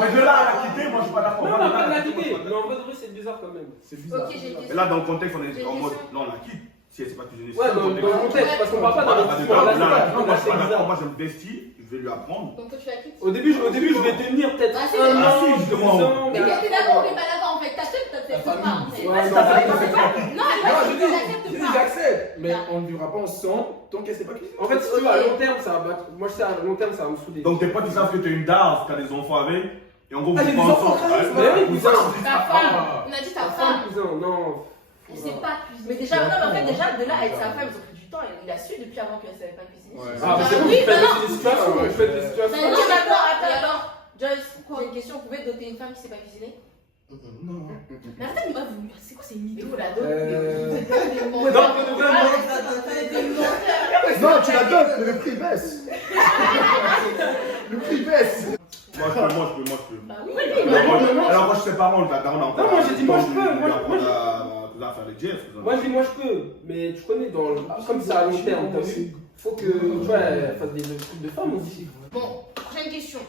mais de là à la quitter, moi je suis pas d'accord. Non, on pas de la quitter. Mais en vrai, de vrai, c'est bizarre quand même. C'est bizarre. Ok, j'ai une Mais question. là, dans le contexte, on est J'ai en une mode, question. non, on la quitte. Si elle sait pas cuisiner, Ouais, dans le contexte, parce qu'on parle pas Voilà, d'investissement. Là, c'est moi, pas- je suis pas c'est d'accord. bizarre. Moi, je me investis, je vais lui apprendre. Donc, toi, tu la quittes. Au début, je vais tenir peut-être Ah, c'est un vrai. an, Ah, si, 2 justement. ans. Mais t'es d'accord ou t'es pas d'accord en fait? T'acceptes, t'acceptes pas. En fait. Ouais, Ouais, non, non, Non, je dis, t'acceptes pas. j'accepte. Mais on ne vivra pas ensemble tant qu'elle sait pas cuisiner. En fait, si tu veux, à long terme, ça va battre. Moi, je sais, à long terme, ça va me saouler. Donc, tes potes, ils savent que t'es une dave, que t'as des enfants avec, et en gros, vous Ah, j'ai pas des enfants, ensemble. carrément. Mais oui, cousin. Ta femme. On a dit ta Ta femme, femme. cousin, non. Elle sait pas cuisiner. Mais déjà, non, mais en fait, déjà, de là, avec sa femme, ils ont pris du temps. Il a su depuis avant qu'elle savait pas cuisiner. Ouais. Ah, mais c'est Ah, bon, oui, tu fais mais non. des situations. Tu fais des situations. Mais Ok, non, d'accord, Et attends. alors? Joyce, j'ai une question. Vous pouvez doter une femme qui sait pas cuisiner? Non. Mais attends, mais vous, c'est quoi ces mythos là? Non, Des pour de menteurs. vrai, moi, Des menteurs. Non, tu la donnes, mais le prix baisse. Le prix baisse. Moi, je peux. Bah oui, Alors, moi, je sais pas, on a encore. Non, moi, j'ai dit, moi, je peux, lui moi, apprendre à faisais à faire les jets. Moi, je dis, moi, je peux. Mais tu connais, comme ça à long terme, t'as vu? Faut que, tu vois, elle fasse des trucs de femmes aussi. Bon, prochaine question.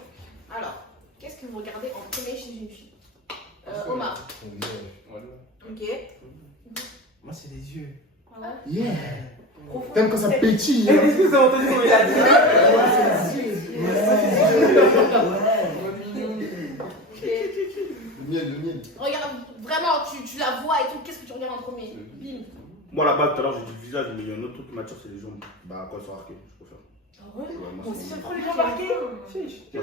Alors, qu'est-ce que vous regardez en premier chez une fille? Omar. Ok. Moi, c'est les yeux. Yeah. T'aimes quand ça pétille, hein? Est-ce que vous avez entendu comment il a dit? Le miel. Regarde, vraiment, tu la vois et tout, qu'est-ce que tu regardes en premier? Bim. Moi là-bas tout à l'heure j'ai dit le visage, mais il y a un autre truc qui m'attire, c'est les jambes. Bah quand ils sont arqués, je préfère. Ah ouais? Ouais, moi, Moi aussi, c'est- j'aime trop les gens marqués. Quel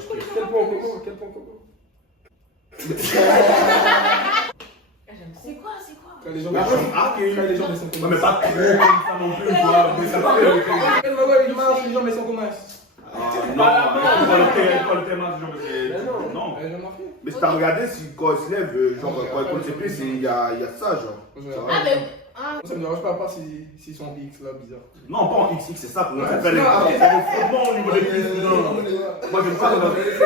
point en commun? Quel point en commun? C'est quoi? Quand les gens Les jambes arquées. Quand les gens sont Ouais, communs. mais pas trop comme ça non plus, tu vois. Mais ça va avec les- Les gens mais sont communs. Non, quand le thème, genre, Mais non. non. Les gens marqués. Mais si t'as regardé, quand il se lève, genre quand il pose ses pieds, il y a ça, genre. Ah, mais. Ah, Ça me dérange pas, à part s'ils sont X là, bizarre. Non, pas en XX, c'est ça, pour Ouais, faire c'est les ça. frottements au niveau des cuisses. Non. Moi j'aime pas ça. ça se fait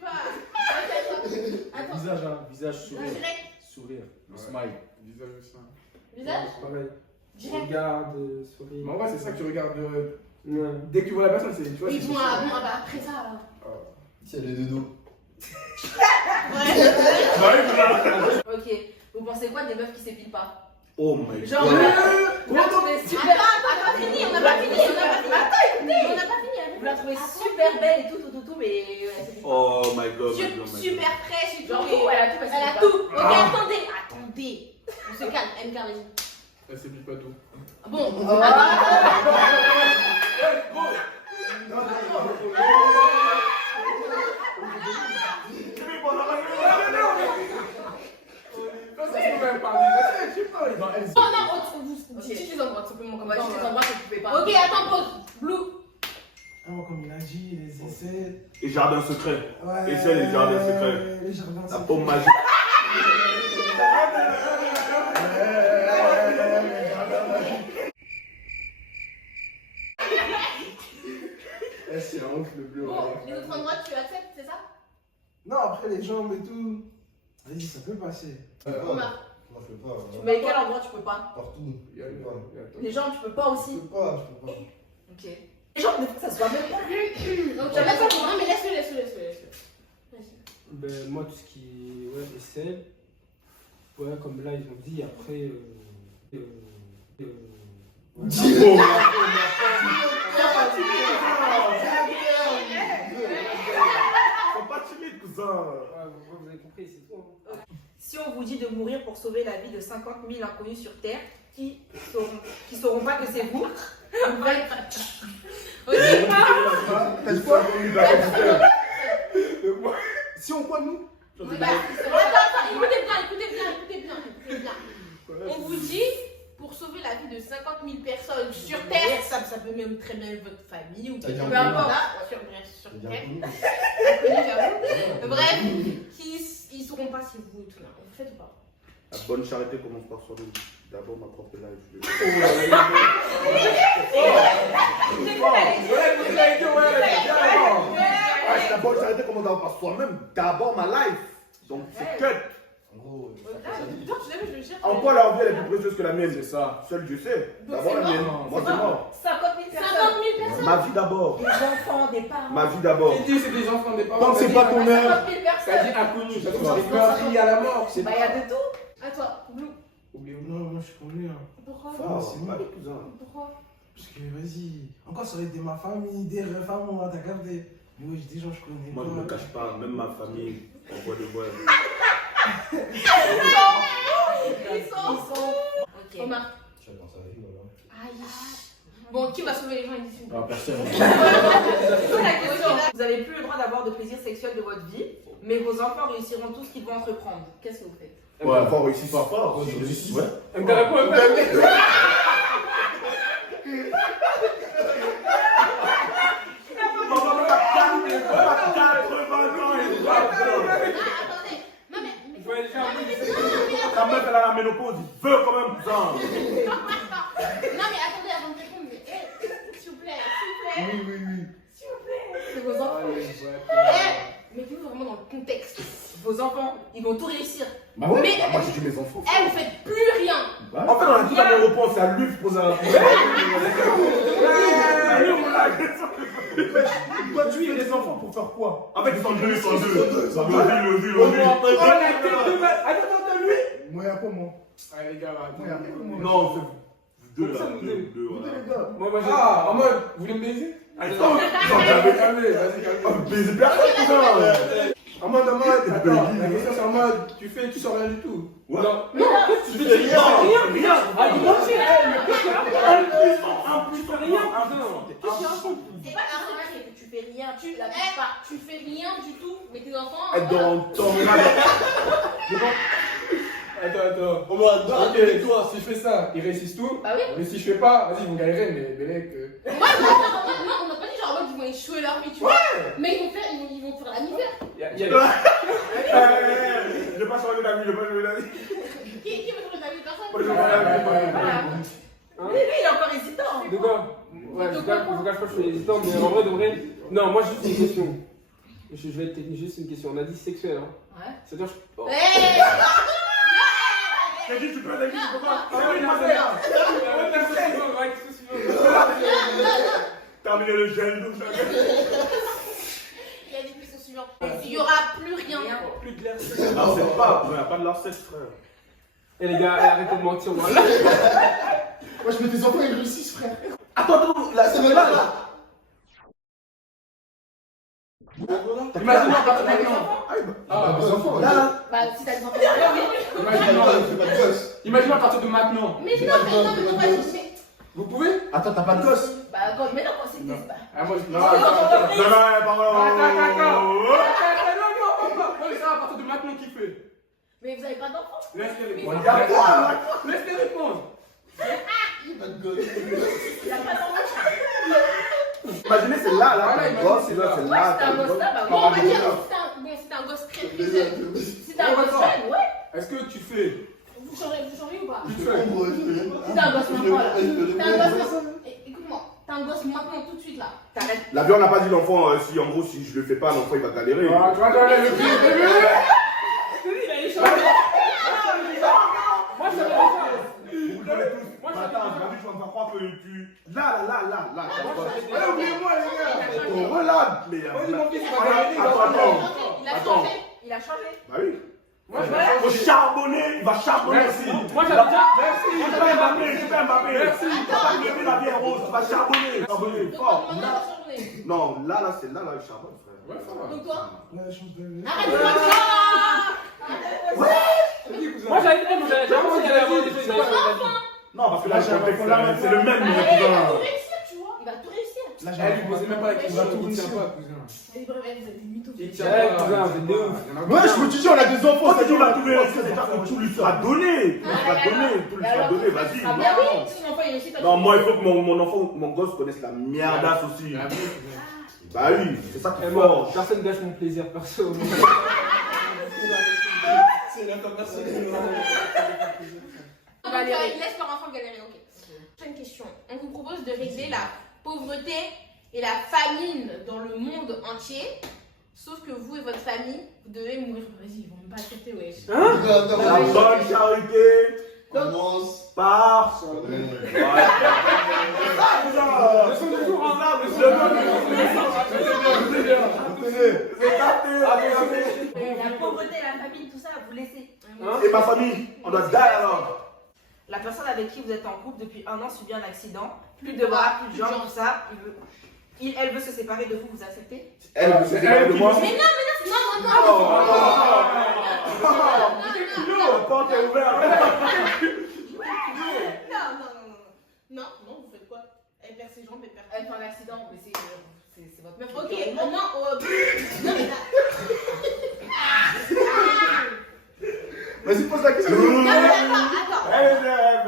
pas. Attends. Visage, hein, visage, sourire. Direct. Sourire, le smile. Visage aussi. Visage? Pareil. Direct. Regarde, souris. Mais en vrai, c'est ça que tu regardes. Ouais. Dès que tu vois la personne, c'est. Tu vois, Oui, c'est bon, sûr. après ça. là. Si elle est de dos. Ok. Vous pensez quoi des meufs qui s'épilent pas? Oh my Genre, god. vous la trouvez super. Attends, fini, on n'a pas fini. On n'a pas fini. Vous la trouvez super belle et tout, mais. Oh my god. Super fraîche et tout. Genre, et- tout, elle a tout, parce Elle a qu'elle tout. Ok, attendez. On se calme, MK, vas-y. Elle s'épile pas tout. Bon, je les embrasse simplement comme ça. Je les embrasse, vous pouvez pas. Ok, attends, pause. Blue. Ah, moi, comme il a dit, les essais. Et jardin secret. Ouais. Et c'est les jardins secrets. Les jardins La secrets. pomme magique. Eh, c'est un ouf le bleu. Bon, les autres endroits, tu acceptes, c'est ça? Non, après les jambes et tout. Vas-y, ça peut passer. Omar. Moi je peux pas. Mais quel endroit tu peux pas? Partout. Il y a Je peux pas. Les jambes, tu peux pas Je aussi. peux pas. Ok. Les jambes, des fois, ça se voit même pas. Donc, tu as pas compris. Non, mais laisse-le. Vas-y. Ben, moi, tout ce qui est aisselle, ouais, comme là, ils ont dit, après. Faut pas timide, cousin. Vous avez compris, c'est tout. Hein. Si on vous dit de mourir pour sauver la vie de 50 000 inconnus sur Terre, qui sauront pas que c'est vous, Ok. T'as dit quoi? Si on quoi, nous? Attends, écoutez bien. On vous dit, pour sauver la vie de 50 000 personnes sur Terre, ça peut même très bien être votre famille ou Ça vient peu importe, connu. sur C'est bien Terre, connu. inconnu, j'avoue. Bref, ils sauront pas c'est vous et tout là. Vous faites ou pas? La bonne charité commence par soi-même. D'abord ma propre life. La bonne charité commence d'abord par soi-même. D'abord ma life. Donc c'est cut. En gros, En quoi la vie elle est plus précieuse que la mienne? C'est ça. Seul Dieu sais. Donc, D'abord c'est la mienne. mort. Moi c'est mort. 50 000 50 personnes. 000 personnes. Ma vie d'abord. Des enfants, des parents. Ma vie d'abord. J'ai dit, c'est des enfants, des parents. Tant que c'est pas ton heure. 50 000 T'as personnes. dit inconnu, ça Ça commence peut crier à la mort, c'est Bah, il y a de tout. À toi, Blue. Non, moi je suis connu. Hein. Pourquoi? C'est moi. Pourquoi? Parce que vas-y. Encore, ça aurait été ma famille, des femmes, on t'as gardé. Mais oui, des gens je connais. Moi je pas. me cache pas. Même ma famille. On voit de voir. Ils sont. Ok. Omar. chacun sa vie, voilà. Aïe. Bon, qui va sauver les gens ici? Ah, personne. C'est la question. Vous n'avez plus le droit d'avoir de plaisir sexuel de votre vie, mais vos enfants réussiront tout ce qu'ils vont entreprendre. Qu'est-ce que vous faites? Ouais, fort réussi. Fort, fort. Je réussis. Ouais. Elle me répond, Attendez. Non, mais. La meuf elle a la ménopause. Il veut quand même ça. Non, mais attendez avant de répondre. Mais, s'il vous plaît. Oui. S'il vous plaît. C'est vos enfants. Ouais. mettez-vous vraiment dans le contexte. Vos enfants, ils vont tout réussir. Bah ouais, Mais- bah moi j'ai dit mes enfants. Eh, vous faites plus rien. En fait, on a tout à fait réponse, c'est à lui de poser un. Toi, tu es les enfants pour faire quoi? En fait, ils sont deux, ils sont deux. Ça va. Vas-y, Oh, la tête de mal. Attends, lui. Moi, y'a quoi, moi? Allez, les gars, Moi, y'a quoi, moi? Non, c'est deux là. Ça, nous deux. Deux, Vous voilà. les gars. Moi, j'ai. Ah, en mode, vous voulez me baiser? Attends, Calmez, vas-y, Oh, calmez. baiser personne, putain. En mode, attends, la question c'est en mode, tu fais, tu sors rien du tout. Ouais. Non. Tu fais rien. Rien. Ah, mais moi, j'ai. C'est pas vrai que tu fais rien, tu la touches pas. Tu fais rien du tout, mais tes enfants. Être dans ton Attends. Au moins, Ok, toi, si je fais ça, ils réussissent tout. Bah oui. Mais si je fais pas, vas-y, ils vont galérer, mais Bélec. Non, on n'a pas dit genre en mode ils vont échouer leur vie, tu vois. Mais ils vont faire la misère. Je vais pas changer d'avis, je vais pas changer d'avis. Qui veut changer ta vie? Personne. Moi, je vais changer d'avis. Mais lui, il est encore hésitant. De quoi? Ouais, je vous cache pas que je suis hésitant, mais en vrai, de vrai. Non, moi, juste une question. Je vais être technique, juste une question. On a dit sexuel, hein? Ouais. C'est-à-dire, je. Oh. Hey. J'ai dit, tu peux aller, tu peux pas. Terminer le gel, tout ça. Il a dit plus au suivant. Il y aura plus rien. Plus de l'air. Non, c'est pas, il n'y a pas de larcesse, frère. Eh les gars, arrêtez de mentir, moi. Moi, je mets tes enfants, ils réussissent, frère. Attends, là, c'est là. Imagine-moi quand t'as des Ah, mes enfants, Là, là. Bah, si t'as des enfants. Imagine-moi à partir de maintenant. Mais non, vas-y. Vous pouvez? Attends, t'as pas de gosse? Bah, quand mais non, quand c'est pas. Ah, moi, je. Non, Non, mais ça, à partir de maintenant, qui fait? Mais vous avez pas d'enfants. Laisse-les répondre. Regarde quoi, là? Laisse-les répondre. Pas de gosse. Il a pas d'enfants. imaginez, c'est là, Voilà, là, imagine, c'est là. c'est Ouais, là. c'est un gosse là, bah, bon, on va dire, c'est un gosse très très jeune. C'est un gosse jeune, ouais. Est-ce que tu fais? Vous changez ou pas? Tu fais? C'est un gosse maintenant, là. T'as un gosse maintenant. Écoute-moi, t'as un gosse maintenant tout de suite là. T'arrêtes. La vie, on n'a pas dit l'enfant, si en gros, si je le fais pas, l'enfant il va galérer. Tu vas donner le pied, bébé. Il a échangé. Moi, je savais pas. Vous connaissez tous. Attends, je vais te faire croire que tu. Là. Allez, oubliez-moi, les gars. Relade. Mais. Vas-y, mon fils, il va galérer. Attends. Il a changé. Bah oui. Moi, je Faut charbonner, il va charbonner. Merci. Moi, j'avais déjà. Merci. Je vais Mbappé. Merci. Papa, il met la vie rose, il va charbonner. Charbonner, fort. Donc, maintenant, on va changer. Non, là, c'est là, il charbonne, frère. Ouais, ça va. Donc, toi, Ouais, je me arrête de mentir. Moi, j'avais dit, moi, j'avais vraiment dit qu'il allait avoir des choses. Non, parce que là, c'est le même, Il mais va putain. tout réussir, tu vois. Il va tout réussir. Là, Eh, lui, posez même pas la question. On va tout Il tient réussir. pas, cousin. Mais bref, vous êtes des mythos. Il Ouais, tient pas. cousin, vous êtes de ouf. Ouais, je me dis, on a des enfants, C'est dur à tout réussir, c'est ça que tu lui as donné. Tu lui as donné, tu lui as donné, vas-y. Ah, bah oui, si l'enfant il réussit, toi, Non, tu moi, il faut que mon enfant, mon gosse connaisse la merdasse aussi. Bah oui, c'est ça Et qui moi, forge. personne gâche mon plaisir perso. C'est la personne. Donc, ils laissent leur enfant galérer, ok. Prochaine question. On vous propose de régler la pauvreté et la famine dans le monde entier. Sauf que vous et votre famille, vous devez mourir. Vas-y, ils vont même pas accepter, wesh. La bonne charité Commence. par. La pauvreté, la famille, tout ça, vous laissez. Et ma famille, on doit die alors. La personne avec qui vous êtes en couple depuis 1 an subit un accident. Plus de bras, plus de jambes, tout ça. Elle veut se séparer de vous, vous acceptez? Elle, c'est elle de moi. Mais non, La porte est ouverte. non, vous faites quoi? Elle perd ses jambes, elle fait un accident, mais c'est votre meuf. Ok, non, non, mais là. Vas-y, pose la question. Non, mais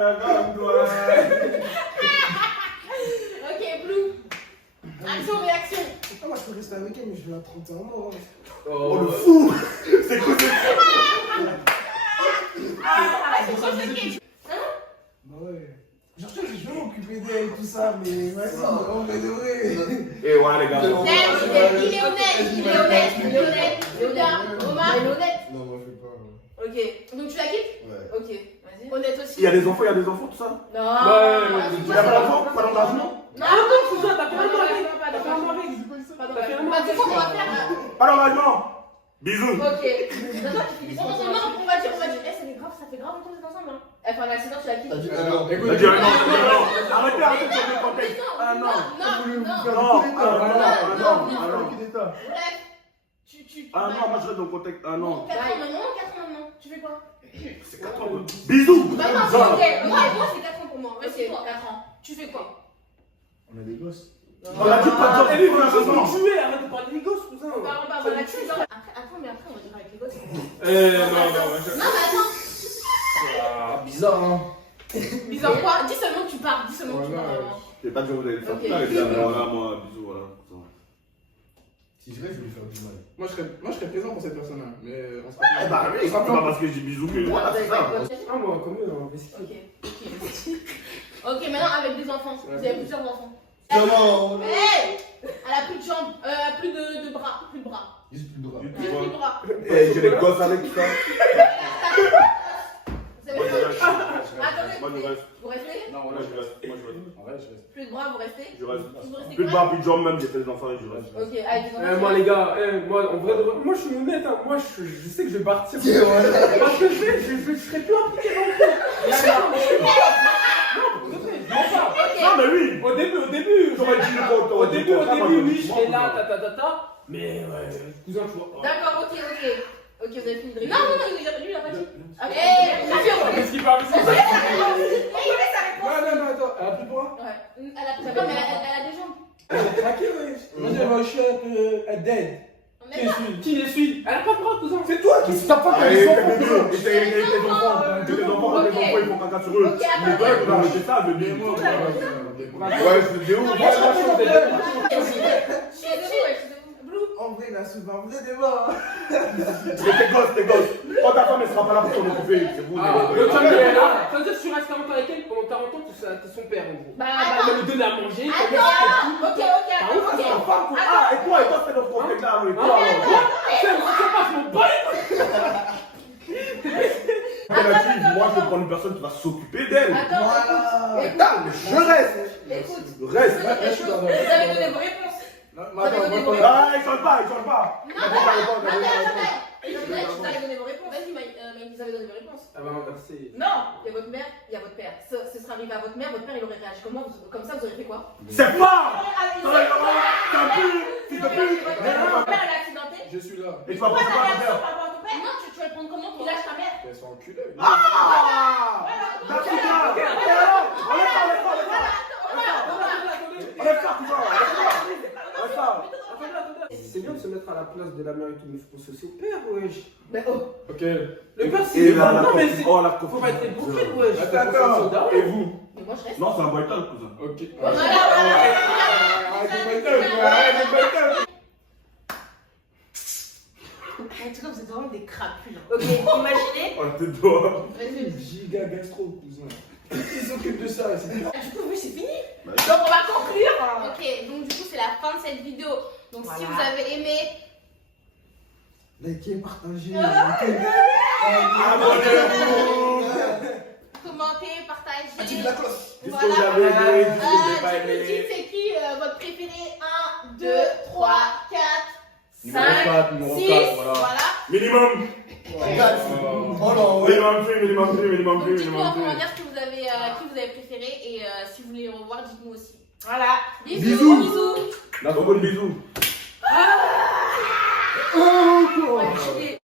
attends. Ok, Blue. Action, réaction. Moi, je peux rester avec elle, mais je vais la 31 mois. Oh le fou. C'est quoi ça? Ah, c'est quoi cette question? Bah ouais. Genre, je vais m'occuper d'elle et tout ça, mais ouais, on va de vrai. Et ouais, les gars. Il est honnête. Omar, il est honnête. Non, moi je fais pas. Ok, Donc tu la quittes? Ouais. ok, vas-y. Honnête aussi. Il y a des enfants, tout ça. Non, Il y a pas d'enfants, pas d'engagement. Non, Cousin, t'as fait un mari. T'as fait un mari. Bah, c'est quoi qu'on va faire? Pas d'engagement. Bisous. Ok. Non, on va dire, c'est grave, ça fait grave longtemps que vous êtes ensemble. Hein. Elle fait un accident, tu la T'as quittes. dit non. Écoute, Arrêtez, arrêtez de le contexte. Ah non. Bref, Ah non, moi je reste dans le contexte. Ah non. 4 ans maintenant. Tu fais quoi? C'est 4 ans. Bisous. Bah non, c'est ok. Moi, c'est 4 ans pour moi. Ok, Vas-y, toi. 4 ans. Tu fais quoi? On a des gosses. On a dit pas de Ah, choses. on a juste pour tuer, arrête de parler des gosses, cousin. On va voir l'accident. Attends, mais après, on va dire avec les gosses. non. Non, mais attends. Ah, bizarre, hein. Bizarre quoi? Dis seulement que tu pars. Dis seulement que tu pars. Je vais pas dire vous allez faire Ok. ça. Voilà, moi, bisous, voilà. Si je vais lui faire du mal. Moi je serais présent pour cette personne-là, mais on se Eh bah oui, c'est pas parce que j'ai bisous que voilà, c'est ça. Ah, moi, comme eux, on va essayer. Ok, maintenant avec des enfants. Vous avez plusieurs enfants. Comment? Hey! Elle a plus de jambes, plus de bras. Plus de bras. Juste plus droit. Plus de bras. Eh, j'ai des gosses avec tout ça. Vous avez Moi, je reste. Attendez, Moi, je reste. vous restez? Non, Moi, je reste. Moi, je reste. En vrai, je reste. Plus de bras, vous restez? Je reste. Vous restez Plus de quoi? bras, plus de jambes, même, j'ai fait des enfants et je reste. Ok, avec des enfants. Moi, les gars, moi, en vrai, moi, je suis honnête, hein. Moi, je sais que je vais partir. Parce que je serai plus impliqué dans le truc. Non, mais oui. Au début, T'aurais dit le contraire. au début, oui, je serai là, mais ouais, cousin, tu vois. D'accord, ok. Ok, vous avez fini de répondre. Non, lui, il a pas dit. Ah, Qu'est-ce qu'il parle? Non, attends. Elle a plus de bras? Ouais. Elle a plus de bras, mais elle a des jambes. Elle a craqué, ouais. Vas-y, elle va chier dead. Mais non. Qui les suit? Elle a pas de bras, cousin. C'est toi qui tape pas Allez, comme fais des des enfants. deux. Et tes enfants, tes enfants, ils font caca sur eux. Ok, Mais toi, tu vas arrêter ça, je dis. Ouais, c'est des ouf. En vrai, il a souvent un vrai débat. Mais tes gosses. Quand ta femme, elle sera pas là pour t'en occuper. C'est vous, Donc, ça veut dire que tu restes 40 ans avec elle, pendant 40 ans, t'es son père, en gros. Bah, Elle va lui donner à manger. Ok. Ah, et toi, c'est notre problème là, avec toi. Moi, je vais prendre une personne qui va s'occuper d'elle. Voilà. Je reste. Écoute, Je reste. vous avez donné vos réponses. Ah, il change pas. Vous avez donné vos réponses. Vas-y, Maï, vous avez donné vos réponses. Elle va renverser. Non, il y a votre mère, il y a votre père. Ce serait arrivé à votre mère, il aurait réagi comment? Comme ça, vous aurez fait quoi? C'est pas. T'as pu. S'il te plaît. Votre père, elle a accidenté. Je suis là. Et tu vas Pourquoi pas ta réaction faire. par rapport à ton père? Non, tu vas le prendre comment? Il lâche ta mère. Elle s'est enculée. Ah. C'est bien de se mettre à la place de la mère et tout, mais il faut penser aussi au père, wesh. Mais oh, Ok. Le père, c'est Et là, la non, mais confusion. c'est. Oh, la Faut confusion. pas être hypocrite, wesh. Attends. Et vous? mais moi je reste. Non, c'est un boyton, cousin. Ok. En tout cas, vous êtes vraiment des crapules. Ok, imaginez. Oh, t'es doigt. Giga gastro, cousin. Ils s'occupent de ça, c'est tout. Du coup, oui, c'est fini. Donc on va conclure. Ok, donc du coup, c'est la fin de cette vidéo. Donc si Voilà. vous avez aimé, Likez, partagez. Abonnez-vous. commentez, partagez. Active la cloche. Dites ce que vous avez aimé, dites ce que vous n'avez pas Dites aimé. c'est qui votre préféré. 1, 2, 3, 4, Numéro 5, 4, numéro 6. 4, voilà. Voilà. Minimum. Oh non, ouais. Minimum plus. Donc dites-nous en commentaire ce que vous avez, qui vous avez préféré et si vous voulez les revoir, dites-nous aussi. Voilà. Bisous. Bisous. La bonne bisous. Ouais,